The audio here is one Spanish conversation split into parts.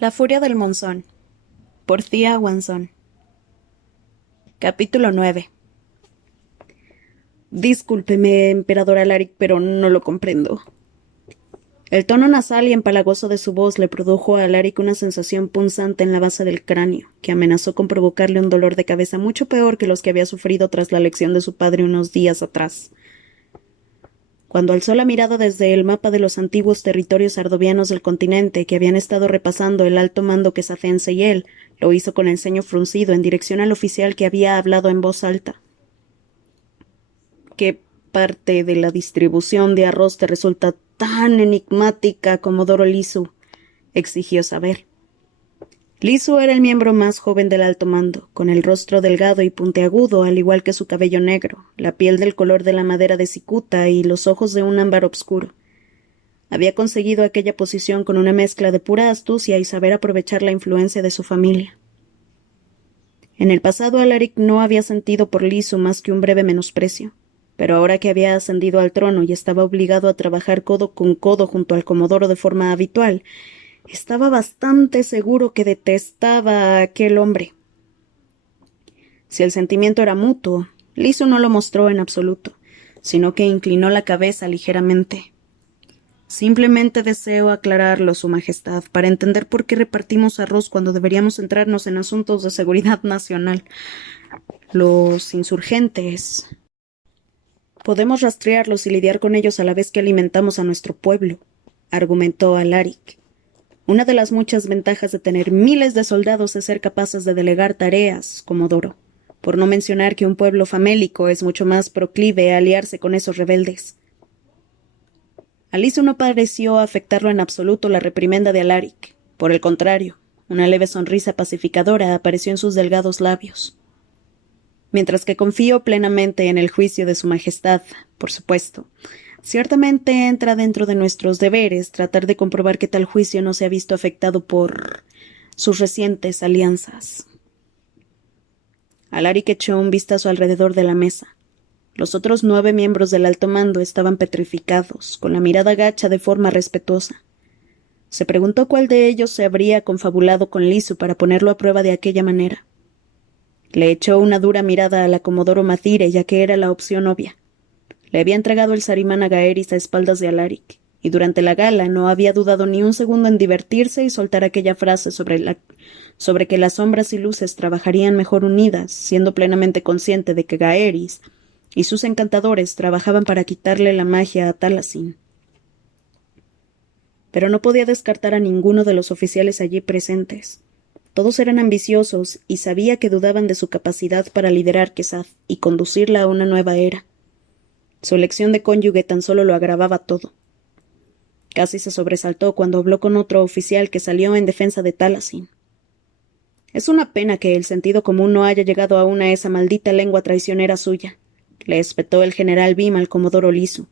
La furia del monzón, por Thea Wanson. Capítulo 9. Discúlpeme, emperador Alaric, pero no lo comprendo. El tono nasal y empalagoso de su voz le produjo a Alaric una sensación punzante en la base del cráneo, que amenazó con provocarle un dolor de cabeza mucho peor que los que había sufrido tras la lección de su padre unos días atrás. Cuando alzó la mirada desde el mapa de los antiguos territorios ardovianos del continente que habían estado repasando el alto mando quesacense y él, lo hizo con el ceño fruncido en dirección al oficial que había hablado en voz alta. ¿Qué parte de la distribución de arroz te resulta tan enigmática, Comodoro Lisu? Exigió saber. Lisu era el miembro más joven del alto mando, con el rostro delgado y puntiagudo, al igual que su cabello negro, la piel del color de la madera de cicuta y los ojos de un ámbar obscuro. Había conseguido aquella posición con una mezcla de pura astucia y saber aprovechar la influencia de su familia. En el pasado Alaric no había sentido por Lisu más que un breve menosprecio, pero ahora que había ascendido al trono y estaba obligado a trabajar codo con codo junto al comodoro de forma habitual, estaba bastante seguro que detestaba a aquel hombre. Si el sentimiento era mutuo, Lisu no lo mostró en absoluto, sino que inclinó la cabeza ligeramente. Simplemente deseo aclararlo, Su Majestad, para entender por qué repartimos arroz cuando deberíamos centrarnos en asuntos de seguridad nacional. Los insurgentes. Podemos rastrearlos y lidiar con ellos a la vez que alimentamos a nuestro pueblo, argumentó Alaric. Una de las muchas ventajas de tener miles de soldados es ser capaces de delegar tareas, Comodoro, por no mencionar que un pueblo famélico es mucho más proclive a aliarse con esos rebeldes. A Lisu no pareció afectarlo en absoluto la reprimenda de Alaric. Por el contrario, una leve sonrisa pacificadora apareció en sus delgados labios. Mientras que confío plenamente en el juicio de Su Majestad, por supuesto, ciertamente entra dentro de nuestros deberes tratar de comprobar que tal juicio no se ha visto afectado por sus recientes alianzas. Alaric echó un vistazo alrededor de la mesa. Los otros 9 miembros del alto mando estaban petrificados, con la mirada gacha de forma respetuosa. Se preguntó cuál de ellos se habría confabulado con Lisu para ponerlo a prueba de aquella manera. Le echó una dura mirada a la Comodoro Mathire, ya que era la opción obvia. Le había entregado el Sarimán a Gaeris a espaldas de Alaric, y durante la gala no había dudado ni un segundo en divertirse y soltar aquella frase sobre que las sombras y luces trabajarían mejor unidas, siendo plenamente consciente de que Gaeris y sus encantadores trabajaban para quitarle la magia a Taliesin. Pero no podía descartar a ninguno de los oficiales allí presentes. Todos eran ambiciosos y sabía que dudaban de su capacidad para liderar Quesad y conducirla a una nueva era. Su elección de cónyuge tan solo lo agravaba todo. Casi se sobresaltó cuando habló con otro oficial que salió en defensa de Taliesin. Es una pena que el sentido común no haya llegado aún a esa maldita lengua traicionera suya, le espetó el general Bim al comodoro Lisu.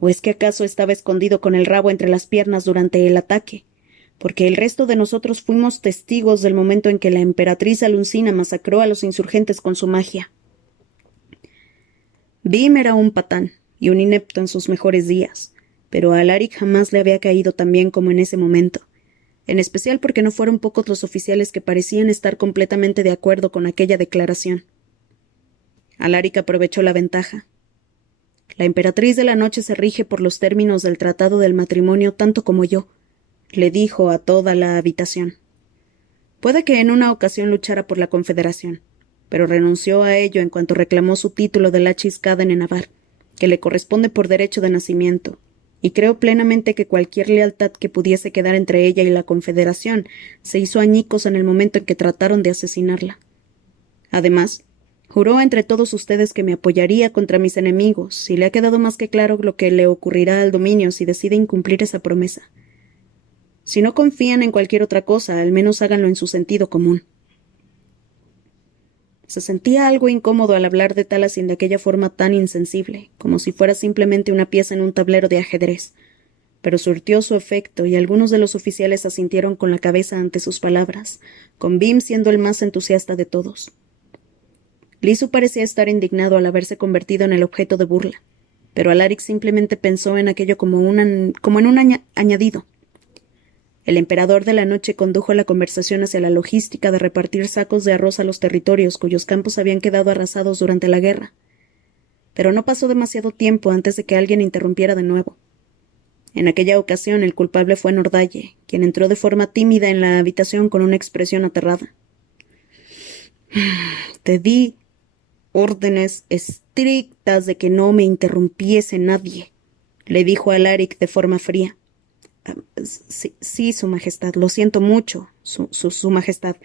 ¿O es que acaso estaba escondido con el rabo entre las piernas durante el ataque? Porque el resto de nosotros fuimos testigos del momento en que la emperatriz Aluncina masacró a los insurgentes con su magia. Bim era un patán y un inepto en sus mejores días, pero a Alaric jamás le había caído tan bien como en ese momento, en especial porque no fueron pocos los oficiales que parecían estar completamente de acuerdo con aquella declaración. Alaric aprovechó la ventaja. La emperatriz de la noche se rige por los términos del tratado del matrimonio tanto como yo, le dijo a toda la habitación. Puede que en una ocasión luchara por la confederación, pero renunció a ello en cuanto reclamó su título de Lachis Caden en Navar, que le corresponde por derecho de nacimiento, y creo plenamente que cualquier lealtad que pudiese quedar entre ella y la confederación se hizo añicos en el momento en que trataron de asesinarla. Además, juró entre todos ustedes que me apoyaría contra mis enemigos, y le ha quedado más que claro lo que le ocurrirá al dominio si decide incumplir esa promesa. Si no confían en cualquier otra cosa, al menos háganlo en su sentido común. Se sentía algo incómodo al hablar de Taliesin de aquella forma tan insensible, como si fuera simplemente una pieza en un tablero de ajedrez, pero surtió su efecto y algunos de los oficiales asintieron con la cabeza ante sus palabras, con Bim siendo el más entusiasta de todos. Lisu parecía estar indignado al haberse convertido en el objeto de burla, pero Alaric simplemente pensó en aquello como en un añadido. El emperador de la noche condujo la conversación hacia la logística de repartir sacos de arroz a los territorios cuyos campos habían quedado arrasados durante la guerra. Pero no pasó demasiado tiempo antes de que alguien interrumpiera de nuevo. En aquella ocasión el culpable fue Nordaye, quien entró de forma tímida en la habitación con una expresión aterrada. Te di órdenes estrictas de que no me interrumpiese nadie, le dijo a Alaric de forma fría. Sí, Su Majestad, lo siento mucho, Su Majestad.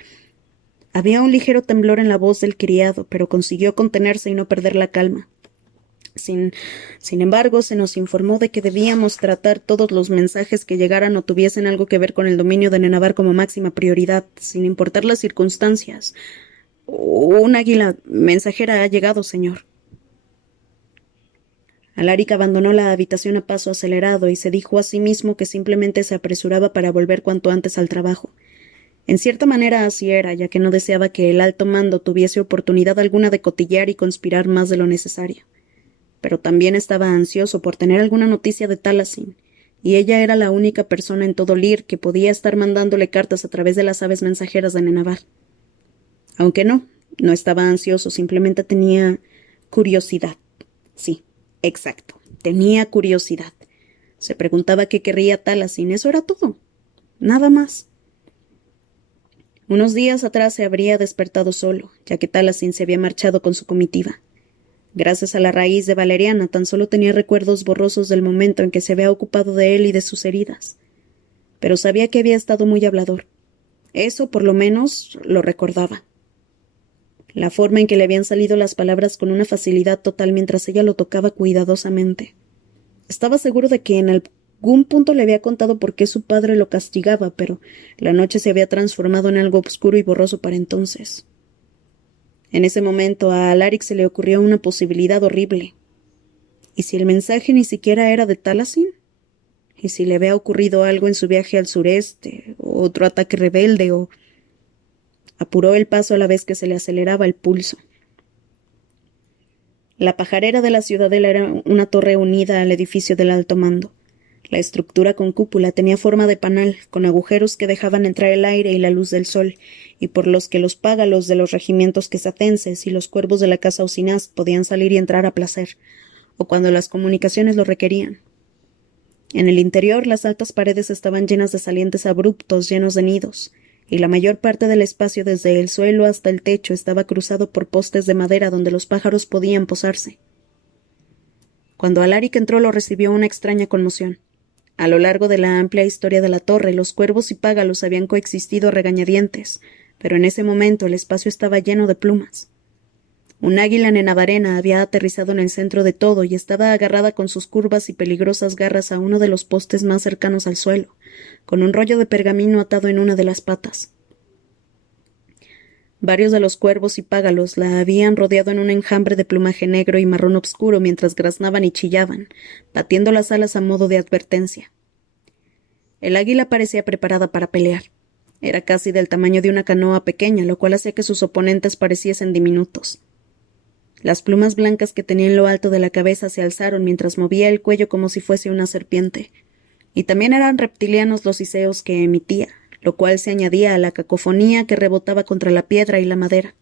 Había un ligero temblor en la voz del criado, pero consiguió contenerse y no perder la calma. Sin embargo, se nos informó de que debíamos tratar todos los mensajes que llegaran o tuviesen algo que ver con el dominio de Nenavar como máxima prioridad, sin importar las circunstancias. Un águila mensajera ha llegado, señor. Alaric abandonó la habitación a paso acelerado y se dijo a sí mismo que simplemente se apresuraba para volver cuanto antes al trabajo. En cierta manera así era, ya que no deseaba que el alto mando tuviese oportunidad alguna de cotillear y conspirar más de lo necesario. Pero también estaba ansioso por tener alguna noticia de Taliesin, y ella era la única persona en todo Lir que podía estar mandándole cartas a través de las aves mensajeras de Nenavar. Aunque no estaba ansioso, simplemente tenía curiosidad. Sí, exacto, tenía curiosidad. Se preguntaba qué querría Taliesin, eso era todo. Nada más. Unos días atrás se habría despertado solo, ya que Taliesin se había marchado con su comitiva. Gracias a la raíz de Valeriana, tan solo tenía recuerdos borrosos del momento en que se había ocupado de él y de sus heridas. Pero sabía que había estado muy hablador. Eso, por lo menos, lo recordaba. La forma en que le habían salido las palabras con una facilidad total mientras ella lo tocaba cuidadosamente. Estaba seguro de que en algún punto le había contado por qué su padre lo castigaba, pero la noche se había transformado en algo oscuro y borroso para entonces. En ese momento a Alaric se le ocurrió una posibilidad horrible. ¿Y si el mensaje ni siquiera era de Taliesin? ¿Y si le había ocurrido algo en su viaje al sureste, o otro ataque rebelde, o... Apuró el paso a la vez que se le aceleraba el pulso. La pajarera de la ciudadela era una torre unida al edificio del alto mando. La estructura con cúpula tenía forma de panal, con agujeros que dejaban entrar el aire y la luz del sol, y por los que los págalos de los regimientos quesatenses y los cuervos de la casa Osinaz podían salir y entrar a placer, o cuando las comunicaciones lo requerían. En el interior las altas paredes estaban llenas de salientes abruptos llenos de nidos, y la mayor parte del espacio desde el suelo hasta el techo estaba cruzado por postes de madera donde los pájaros podían posarse. Cuando Alaric entró lo recibió una extraña conmoción. A lo largo de la amplia historia de la torre, los cuervos y págalos habían coexistido a regañadientes, pero en ese momento el espacio estaba lleno de plumas. Un águila nenavarena había aterrizado en el centro de todo y estaba agarrada con sus curvas y peligrosas garras a uno de los postes más cercanos al suelo, con un rollo de pergamino atado en una de las patas. Varios de los cuervos y págalos la habían rodeado en un enjambre de plumaje negro y marrón oscuro mientras graznaban y chillaban, batiendo las alas a modo de advertencia. El águila parecía preparada para pelear. Era casi del tamaño de una canoa pequeña, lo cual hacía que sus oponentes pareciesen diminutos. Las plumas blancas que tenía en lo alto de la cabeza se alzaron mientras movía el cuello como si fuese una serpiente, y también eran reptilianos los hiseos que emitía, lo cual se añadía a la cacofonía que rebotaba contra la piedra y la madera.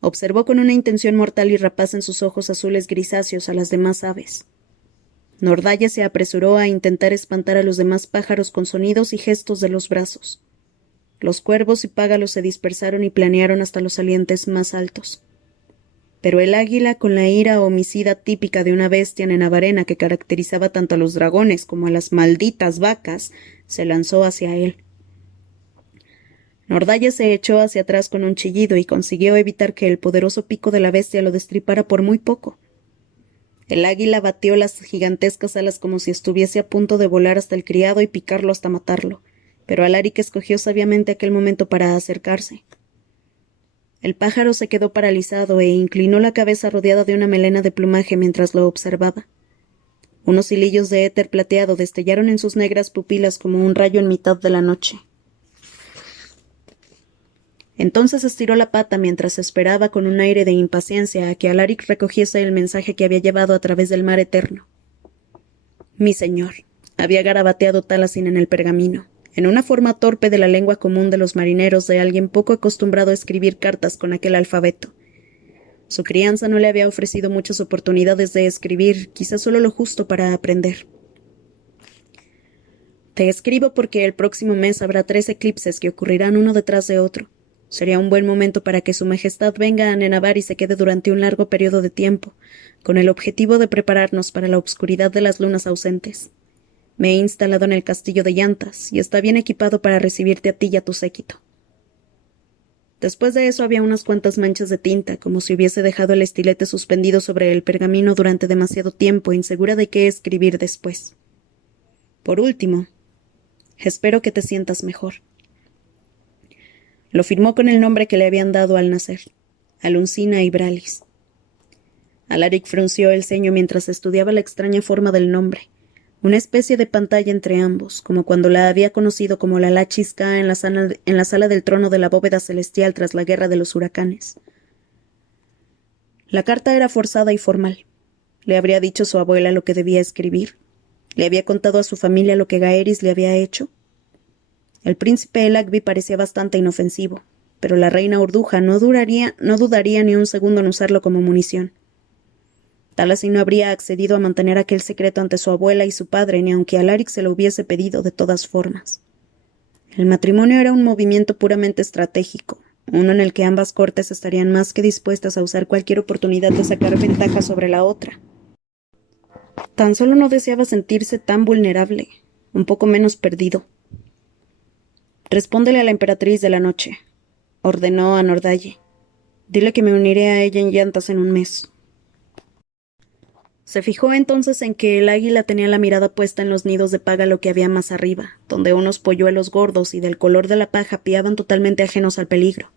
Observó con una intención mortal y rapaz en sus ojos azules grisáceos a las demás aves. Nordaye se apresuró a intentar espantar a los demás pájaros con sonidos y gestos de los brazos. Los cuervos y págalos se dispersaron y planearon hasta los salientes más altos. Pero el águila, con la ira homicida típica de una bestia nenavarena que caracterizaba tanto a los dragones como a las malditas vacas, se lanzó hacia él. Nordaye se echó hacia atrás con un chillido y consiguió evitar que el poderoso pico de la bestia lo destripara por muy poco. El águila batió las gigantescas alas como si estuviese a punto de volar hasta el criado y picarlo hasta matarlo, pero Alaric escogió sabiamente aquel momento para acercarse. El pájaro se quedó paralizado e inclinó la cabeza rodeada de una melena de plumaje mientras lo observaba. Unos hilillos de éter plateado destellaron en sus negras pupilas como un rayo en mitad de la noche. Entonces estiró la pata mientras esperaba con un aire de impaciencia a que Alaric recogiese el mensaje que había llevado a través del mar eterno. «Mi señor, había garabateado Talasin en el pergamino, en una forma torpe de la lengua común de los marineros de alguien poco acostumbrado a escribir cartas con aquel alfabeto. Su crianza no le había ofrecido muchas oportunidades de escribir, quizás solo lo justo para aprender. Te escribo porque el próximo mes habrá 3 eclipses que ocurrirán uno detrás de otro. Sería un buen momento para que Su Majestad venga a Nenabar y se quede durante un largo periodo de tiempo, con el objetivo de prepararnos para la obscuridad de las lunas ausentes. Me he instalado en el castillo de Llantas y está bien equipado para recibirte a ti y a tu séquito. Después de eso había unas cuantas manchas de tinta, como si hubiese dejado el estilete suspendido sobre el pergamino durante demasiado tiempo, insegura de qué escribir después. Por último, espero que te sientas mejor. Lo firmó con el nombre que le habían dado al nacer, Aluncina Ibralis. Alaric frunció el ceño mientras estudiaba la extraña forma del nombre, una especie de pantalla entre ambos, como cuando la había conocido como la Lachis Ka en la sala del trono de la bóveda celestial tras la guerra de los huracanes. La carta era forzada y formal. Le habría dicho su abuela lo que debía escribir. Le había contado a su familia lo que Gaeris le había hecho. El príncipe Elagby parecía bastante inofensivo, pero la reina Urduja no dudaría ni un segundo en usarlo como munición. Talasin no habría accedido a mantener aquel secreto ante su abuela y su padre, ni aunque Alaric se lo hubiese pedido de todas formas. El matrimonio era un movimiento puramente estratégico, uno en el que ambas cortes estarían más que dispuestas a usar cualquier oportunidad de sacar ventaja sobre la otra. Tan solo no deseaba sentirse tan vulnerable, un poco menos perdido. Respóndele a la emperatriz de la noche, ordenó a Nordaye. Dile que me uniré a ella en Llantas en un mes. Se fijó entonces en que el águila tenía la mirada puesta en los nidos de págalo que había más arriba, donde unos polluelos gordos y del color de la paja piaban totalmente ajenos al peligro.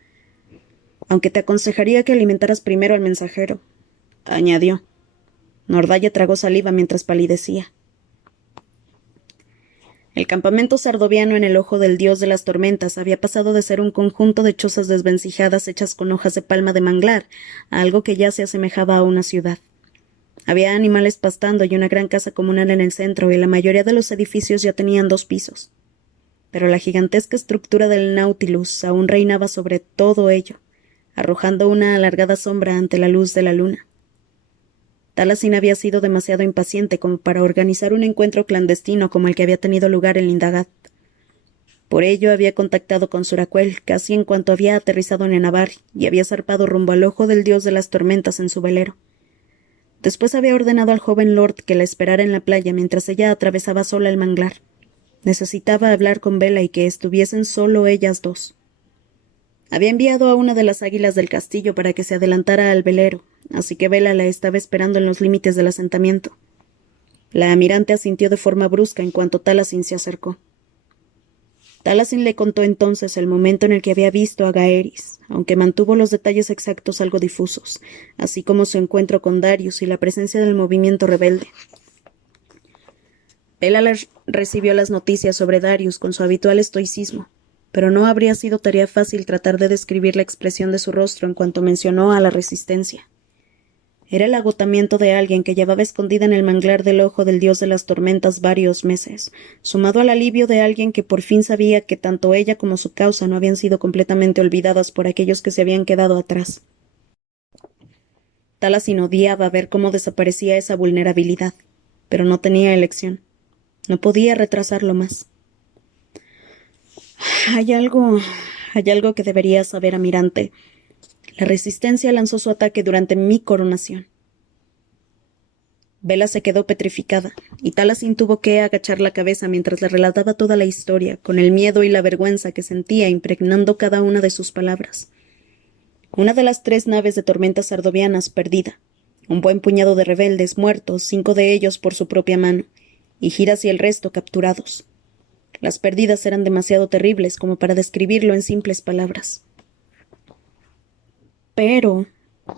Aunque te aconsejaría que alimentaras primero al mensajero, añadió. Nordaye tragó saliva mientras palidecía. El campamento sardoviano en el ojo del dios de las tormentas había pasado de ser un conjunto de chozas desvencijadas hechas con hojas de palma de manglar a algo que ya se asemejaba a una ciudad. Había animales pastando y una gran casa comunal en el centro, y la mayoría de los edificios ya tenían 2 pisos. Pero la gigantesca estructura del Nautilus aún reinaba sobre todo ello, arrojando una alargada sombra ante la luz de la luna. Talasin había sido demasiado impaciente como para organizar un encuentro clandestino como el que había tenido lugar en Lindagat. Por ello había contactado con Suracuel casi en cuanto había aterrizado en Enabar y había zarpado rumbo al ojo del dios de las tormentas en su velero. Después había ordenado al joven lord que la esperara en la playa mientras ella atravesaba sola el manglar. Necesitaba hablar con Bella y que estuviesen solo ellas 2. Había enviado a una de las águilas del castillo para que se adelantara al velero, así que Bella la estaba esperando en los límites del asentamiento. La almirante asintió de forma brusca en cuanto Talasin se acercó. Talasin le contó entonces el momento en el que había visto a Gaeris, aunque mantuvo los detalles exactos algo difusos, así como su encuentro con Darius y la presencia del movimiento rebelde. Bella recibió las noticias sobre Darius con su habitual estoicismo, pero no habría sido tarea fácil tratar de describir la expresión de su rostro en cuanto mencionó a la resistencia. Era el agotamiento de alguien que llevaba escondida en el manglar del ojo del dios de las tormentas varios meses, sumado al alivio de alguien que por fin sabía que tanto ella como su causa no habían sido completamente olvidadas por aquellos que se habían quedado atrás. Talasin odiaba ver cómo desaparecía esa vulnerabilidad, pero no tenía elección. No podía retrasarlo más. Hay algo que debería saber, almirante. La resistencia lanzó su ataque durante mi coronación. Bella se quedó petrificada, y Talasin tuvo que agachar la cabeza mientras le relataba toda la historia, con el miedo y la vergüenza que sentía impregnando cada una de sus palabras. Una de las 3 naves de tormentas sardovianas perdida, un buen puñado de rebeldes muertos, 5 de ellos por su propia mano, y Giras y el resto capturados. Las pérdidas eran demasiado terribles como para describirlo en simples palabras. Pero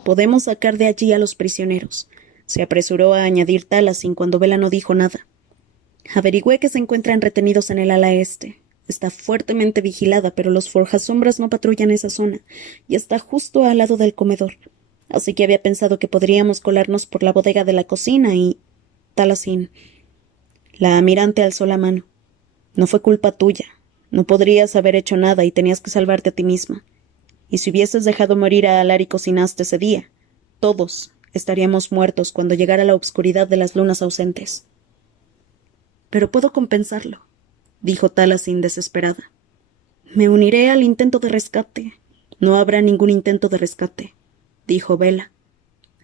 podemos sacar de allí a los prisioneros, se apresuró a añadir Talasin cuando Bella no dijo nada. Averigüé que se encuentran retenidos en el ala este. Está fuertemente vigilada, pero los forjasombras no patrullan esa zona, y está justo al lado del comedor. Así que había pensado que podríamos colarnos por la bodega de la cocina y... Talasin. La almirante alzó la mano. No fue culpa tuya. No podrías haber hecho nada y tenías que salvarte a ti misma. Y si hubieses dejado morir a Alarico Sinaste ese día, todos estaríamos muertos cuando llegara la obscuridad de las lunas ausentes. Pero puedo compensarlo, dijo Talasin desesperada. Me uniré al intento de rescate. No habrá ningún intento de rescate, dijo Bella.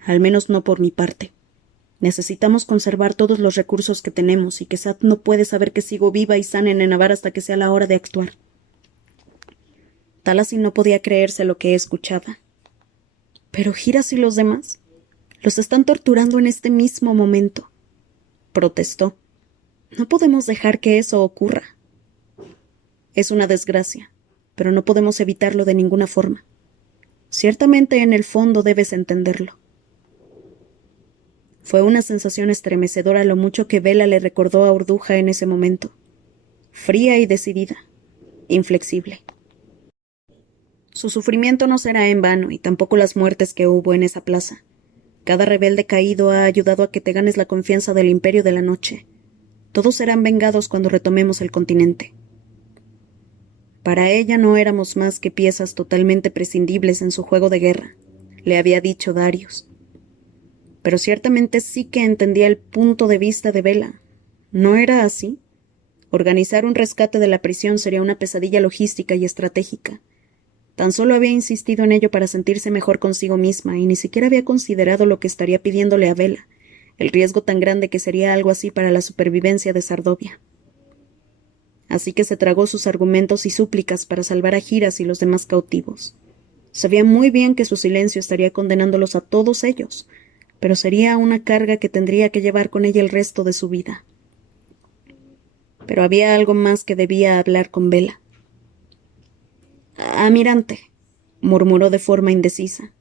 Al menos no por mi parte. Necesitamos conservar todos los recursos que tenemos y que Sad no puede saber que sigo viva y sana en Enabar hasta que sea la hora de actuar. Talasin no podía creerse lo que escuchaba. ¿Pero Giras y los demás? Los están torturando en este mismo momento, protestó. No podemos dejar que eso ocurra. Es una desgracia, pero no podemos evitarlo de ninguna forma. Ciertamente en el fondo debes entenderlo. Fue una sensación estremecedora lo mucho que Bella le recordó a Urduja en ese momento. Fría y decidida, inflexible. Su sufrimiento no será en vano, y tampoco las muertes que hubo en esa plaza. Cada rebelde caído ha ayudado a que te ganes la confianza del Imperio de la Noche. Todos serán vengados cuando retomemos el continente. Para ella no éramos más que piezas totalmente prescindibles en su juego de guerra, le había dicho Darius. Pero ciertamente sí que entendía el punto de vista de Bella. ¿No era así? Organizar un rescate de la prisión sería una pesadilla logística y estratégica. Tan solo había insistido en ello para sentirse mejor consigo misma y ni siquiera había considerado lo que estaría pidiéndole a Bella, el riesgo tan grande que sería algo así para la supervivencia de Sardovia. Así que se tragó sus argumentos y súplicas para salvar a Giras y los demás cautivos. Sabía muy bien que su silencio estaría condenándolos a todos ellos, pero sería una carga que tendría que llevar con ella el resto de su vida. Pero había algo más que debía hablar con Bella. «Almirante», murmuró de forma indecisa.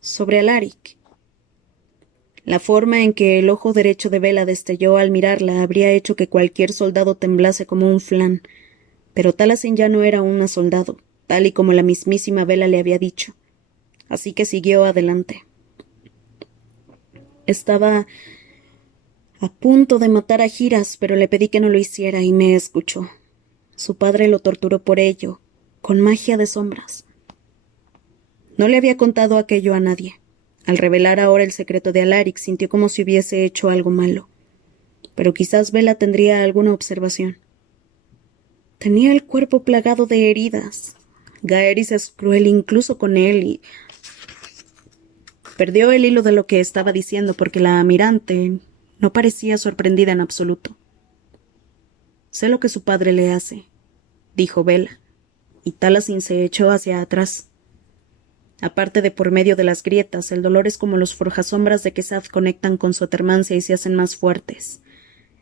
«Sobre Alaric». La forma en que el ojo derecho de Bella destelló al mirarla habría hecho que cualquier soldado temblase como un flan, pero Talasin ya no era una soldado, tal y como la mismísima Bella le había dicho. Así que siguió adelante. Estaba a punto de matar a Giras, pero le pedí que no lo hiciera y me escuchó. Su padre lo torturó por ello, con magia de sombras. No le había contado aquello a nadie. Al revelar ahora el secreto de Alaric, sintió como si hubiese hecho algo malo. Pero quizás Bella tendría alguna observación. Tenía el cuerpo plagado de heridas. Gaeris es cruel incluso con él y... Perdió el hilo de lo que estaba diciendo porque la almirante no parecía sorprendida en absoluto. «Sé lo que su padre le hace», dijo Bella, y Talasin se echó hacia atrás. Aparte de por medio de las grietas, el dolor es como los forjasombras de que Sad conectan con su atermancia y se hacen más fuertes.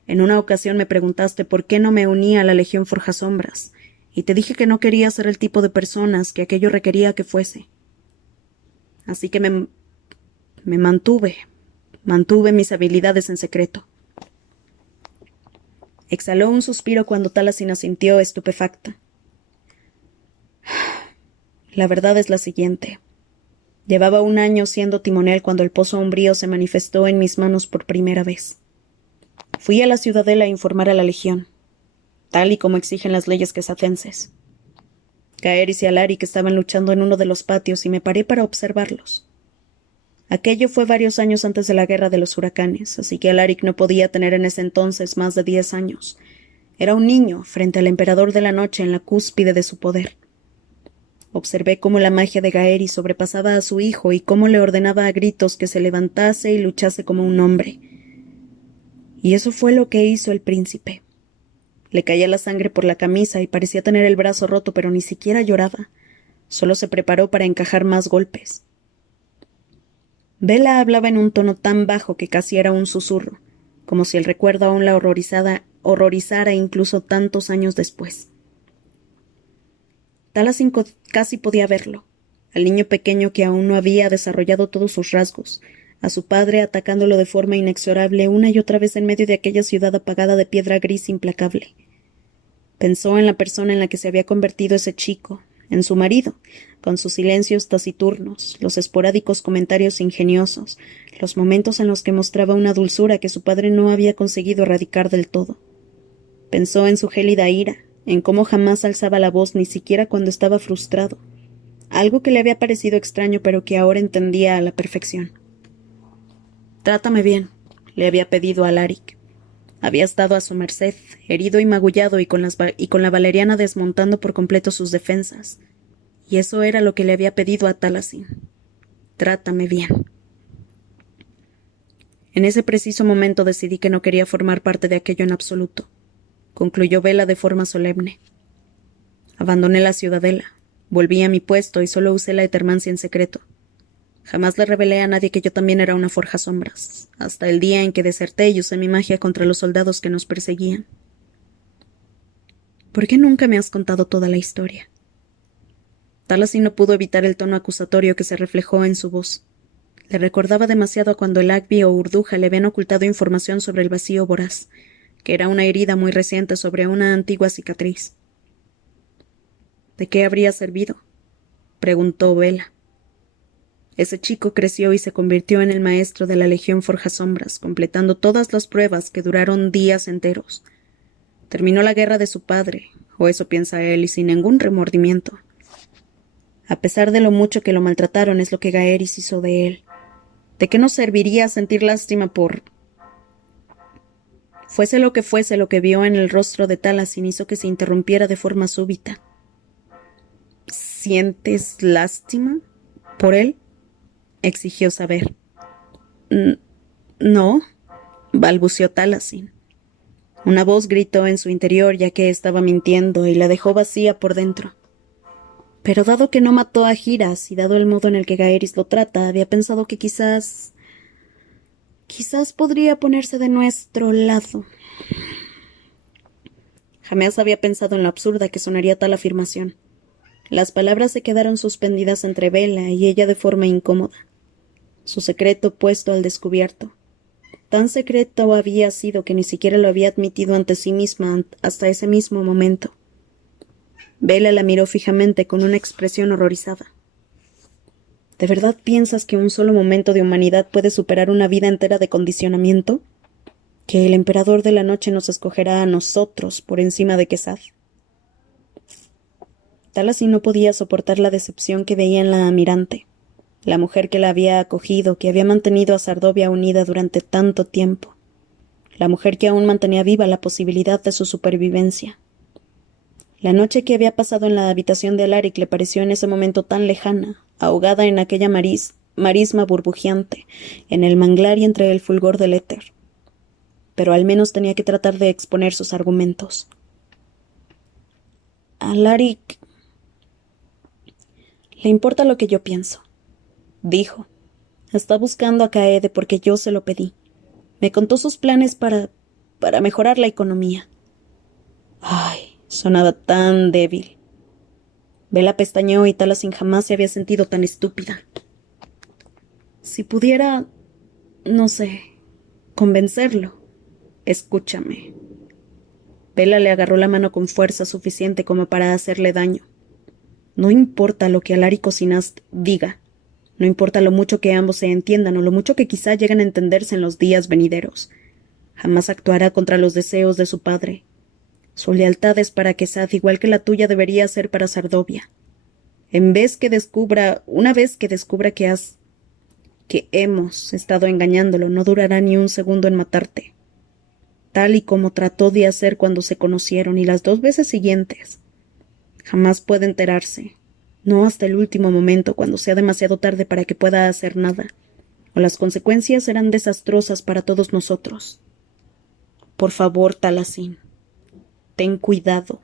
En una ocasión me preguntaste por qué no me unía a la Legión Forjasombras, y te dije que no quería ser el tipo de personas que aquello requería que fuese. Así que me mantuve mis habilidades en secreto. Exhaló un suspiro cuando Talasin asintió estupefacta. La verdad es la siguiente. Llevaba 1 año siendo timonel cuando el pozo umbrío se manifestó en mis manos por primera vez. Fui a la ciudadela a informar a la legión, tal y como exigen las leyes quesacenses. Gaeris y Alaric estaban luchando en uno de los patios y me paré para observarlos. Aquello fue varios años antes de la guerra de los huracanes, así que Alaric no podía tener en ese entonces más de 10 años. Era un niño frente al emperador de la noche en la cúspide de su poder. Observé cómo la magia de Gaeris sobrepasaba a su hijo y cómo le ordenaba a gritos que se levantase y luchase como un hombre. Y eso fue lo que hizo el príncipe. Le caía la sangre por la camisa y parecía tener el brazo roto, pero ni siquiera lloraba. Solo se preparó para encajar más golpes. Bella hablaba en un tono tan bajo que casi era un susurro, como si el recuerdo aún la horrorizara incluso tantos años después. Talasin casi podía verlo, al niño pequeño que aún no había desarrollado todos sus rasgos, a su padre atacándolo de forma inexorable una y otra vez en medio de aquella ciudad apagada de piedra gris implacable. Pensó en la persona en la que se había convertido ese chico, en su marido, con sus silencios taciturnos, los esporádicos comentarios ingeniosos, los momentos en los que mostraba una dulzura que su padre no había conseguido erradicar del todo. Pensó en su gélida ira, en cómo jamás alzaba la voz ni siquiera cuando estaba frustrado, algo que le había parecido extraño pero que ahora entendía a la perfección. «Trátame bien», le había pedido a Alaric. Había estado a su merced, herido y magullado y con la valeriana desmontando por completo sus defensas. Y eso era lo que le había pedido a Taliesin. «Trátame bien». En ese preciso momento decidí que no quería formar parte de aquello en absoluto, concluyó Bella de forma solemne. Abandoné la ciudadela, volví a mi puesto y solo usé la etermancia en secreto. Jamás le revelé a nadie que yo también era una forjasombras, hasta el día en que deserté y usé mi magia contra los soldados que nos perseguían. ¿Por qué nunca me has contado toda la historia? Taliesin no pudo evitar el tono acusatorio que se reflejó en su voz. Le recordaba demasiado a cuando el Agbi o Urduja le habían ocultado información sobre el vacío voraz, que era una herida muy reciente sobre una antigua cicatriz. ¿De qué habría servido?, preguntó Bella. Ese chico creció y se convirtió en el maestro de la Legión Forjasombras, completando todas las pruebas que duraron días enteros. Terminó la guerra de su padre, o eso piensa él, y sin ningún remordimiento. A pesar de lo mucho que lo maltrataron, es lo que Gaeris hizo de él. ¿De qué nos serviría sentir lástima por...? Fuese lo que vio en el rostro de Taliesin hizo que se interrumpiera de forma súbita. ¿Sientes lástima por él?, exigió saber. No, balbuceó Taliesin. Una voz gritó en su interior ya que estaba mintiendo y la dejó vacía por dentro. Pero dado que no mató a Giras y dado el modo en el que Gaeris lo trata, había pensado que quizás podría ponerse de nuestro lado. Jamás había pensado en lo absurda que sonaría tal afirmación. Las palabras se quedaron suspendidas entre Bella y ella de forma incómoda. Su secreto puesto al descubierto. Tan secreto había sido que ni siquiera lo había admitido ante sí misma hasta ese mismo momento. Bella la miró fijamente con una expresión horrorizada. ¿De verdad piensas que un solo momento de humanidad puede superar una vida entera de condicionamiento? ¿Que el emperador de la noche nos escogerá a nosotros por encima de Quesad? Taliesin no podía soportar la decepción que veía en la amirante, la mujer que la había acogido, que había mantenido a Sardovia unida durante tanto tiempo, la mujer que aún mantenía viva la posibilidad de su supervivencia. La noche que había pasado en la habitación de Alaric le pareció en ese momento tan lejana, ahogada en aquella marisma burbujeante, en el manglar y entre el fulgor del éter. Pero al menos tenía que tratar de exponer sus argumentos. Alaric, le importa lo que yo pienso, dijo. Está buscando a Kaede porque yo se lo pedí. Me contó sus planes para mejorar la economía. Ay, sonaba tan débil. Bella pestañeó y Taliesin jamás se había sentido tan estúpida. Si pudiera, no sé, convencerlo. Escúchame. Bella le agarró la mano con fuerza suficiente como para hacerle daño. No importa lo que Alaric o Sinast diga. No importa lo mucho que ambos se entiendan o lo mucho que quizá lleguen a entenderse en los días venideros. Jamás actuará contra los deseos de su padre. Su lealtad es para Quesad, igual que la tuya debería ser para Sardovia. Una vez que descubra que hemos estado engañándolo, no durará ni un segundo en matarte. Tal y como trató de hacer cuando se conocieron y las 2 veces siguientes. Jamás puede enterarse. No hasta el último momento, cuando sea demasiado tarde para que pueda hacer nada, o las consecuencias serán desastrosas para todos nosotros. Por favor, Taliesin, ten cuidado.